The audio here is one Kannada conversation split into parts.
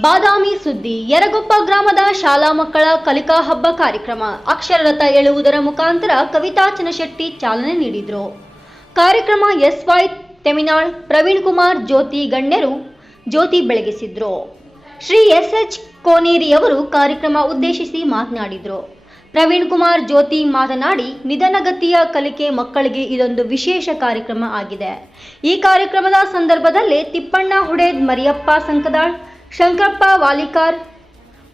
ಬಾದಾಮಿ ಸುದ್ದಿ ಯರಗೊಪ್ಪ ಗ್ರಾಮದ ಶಾಲಾ ಮಕ್ಕಳ ಕಲಿಕಾ ಹಬ್ಬ ಕಾರ್ಯಕ್ರಮ ಅಕ್ಷರರಥ ಎಳುವುದರ ಮುಖಾಂತರ ಕವಿತಾ ಚನಶೆಟ್ಟಿ ಚಾಲನೆ ನೀಡಿದರು. ಕಾರ್ಯಕ್ರಮ ಎಸ್.ವೈ. ತೆಮಿನಾಳ್, ಪ್ರವೀಣ್ ಕುಮಾರ್ ಜ್ಯೋತಿ ಗಣ್ಯರು ಜ್ಯೋತಿ ಬೆಳಗಿಸಿದ್ರು. ಶ್ರೀ ಎಸ್.ಎಚ್. ಕೋನೇರಿಯವರು ಕಾರ್ಯಕ್ರಮ ಉದ್ದೇಶಿಸಿ ಮಾತನಾಡಿದರು. ಪ್ರವೀಣ್ ಕುಮಾರ್ ಜ್ಯೋತಿ ಮಾತನಾಡಿ, ನಿಧಾನಗತಿಯ ಕಲಿಕೆ ಮಕ್ಕಳಿಗೆ ಇದೊಂದು ವಿಶೇಷ ಕಾರ್ಯಕ್ರಮ ಆಗಿದೆ. ಈ ಕಾರ್ಯಕ್ರಮದ ಸಂದರ್ಭದಲ್ಲಿ ತಿಪ್ಪಣ್ಣ ಹುಡೇದ್, ಮರಿಯಪ್ಪ ಸಂಕದಾಳ್, ಶಂಕರಪ್ಪ ವಾಲಿಕಾರ್,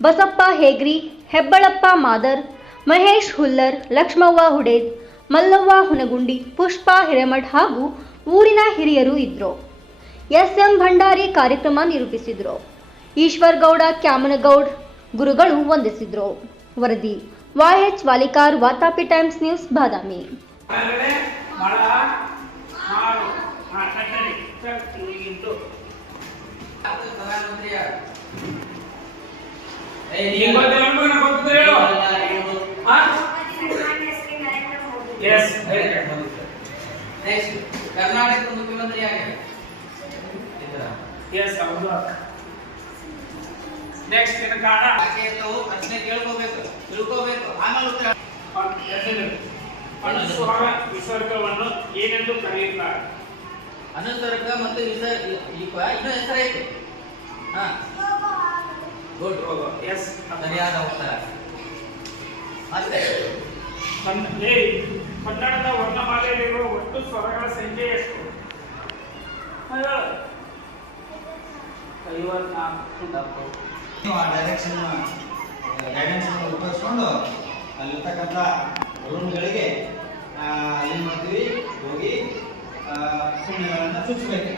ಬಸಪ್ಪ ಹೇಗ್ರಿ, ಹೆಬ್ಬಳಪ್ಪ ಮಾದರ್, ಮಹೇಶ್ ಹುಲ್ಲರ್, ಲಕ್ಷ್ಮವ್ವ ಹುಡೇದ್, ಮಲ್ಲವ್ವ ಹುನಗುಂಡಿ, ಪುಷ್ಪಾ ಹಿರೇಮಠ್ ಹಾಗೂ ಊರಿನ ಹಿರಿಯರು ಇದ್ರು. ಎಸ್.ಎಂ. ಭಂಡಾರಿ ಕಾರ್ಯಕ್ರಮ ನಿರೂಪಿಸಿದ್ರು. ಈಶ್ವರ್ ಗೌಡ ಕ್ಯಾಮನಗೌಡ್ ಗುರುಗಳು ವಂದಿಸಿದ್ರು. ವರದಿ YH Walikar, Vatapi times news, Badami. Karnataka ಮುಖ್ಯಮಂತ್ರಿ ನೆಕ್ಸ್ಟ್ ಪ್ರಶ್ನೆ ಕೇಳ್ಕೋಬೇಕು, ತಿಳ್ಕೋಬೇಕು, ಆಮೇಲೆ ಉತ್ತರ. ಅನುಸ್ವಾರ ವಿಸರ್ಗವನ್ನು ಏನೆಂದು ಕರೆಯುತ್ತಾರೆ? ಅನುಸರ್ಗ ಮತ್ತು ಇನ್ನೂ ಹೆಸರೈತೆ. ಗುಡ್, ಎಸ್ ಸರಿಯಾದ ಉತ್ತರ. ಮತ್ತೆ ಕನ್ನಡದ ವರ್ಣಮಾಲೆಯಲ್ಲಿರುವ ಒಟ್ಟು ಸ್ವರಗಳ ಸಂಖ್ಯೆ ಎಷ್ಟು? 54. ನೀವು ಆ ಡೈರೆಕ್ಷನ್ ಗೈಡೆನ್ಸ್ ಉಪಯೋಗಿಸ್ಕೊಂಡು ಅಲ್ಲಿರ್ತಕ್ಕಂಥ ರೂಮ್ಗಳಿಗೆ ಏನು ಮಾಡ್ತೀವಿ, ಹೋಗಿ ಸುಮ್ಮನೆಗಳನ್ನು ಚುಚ್ಚಬೇಕು.